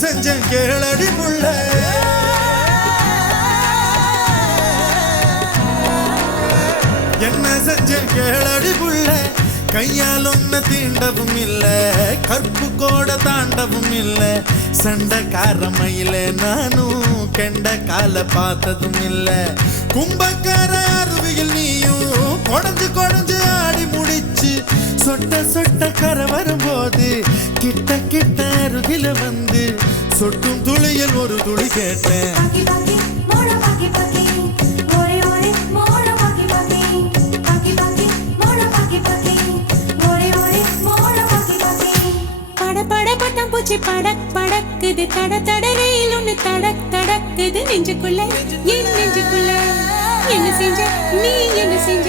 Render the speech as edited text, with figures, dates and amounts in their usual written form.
செஞ்சேன் கேளடி புள்ள என்ன செஞ்சேன் கேளடி புள்ள கையால் ஒன்ன தீண்டவும் இல்ல கற்பு கோட தாண்டவும் இல்ல சண்டைக்கார மயில நானும் கெண்ட கால பார்த்ததும் இல்ல கும்பக்கார அருவியில் நீயும் கொடஞ்சு கொடஞ்சு ஆடி முடிச்சு சொட்ட சொட்ட கரை வரும்போது கிட்ட கிட்ட அருகில வந்து சொட்டும் துளியில் ஒரு துளி கேட்டேன் பூச்சி படக் படக்குது தட தடவையில் ஒண்ணு தடக் தடக்குது நெஞ்சுக்குள்ள என் நெஞ்சுக்குள்ள என்ன செஞ்ச நீ என்ன செஞ்ச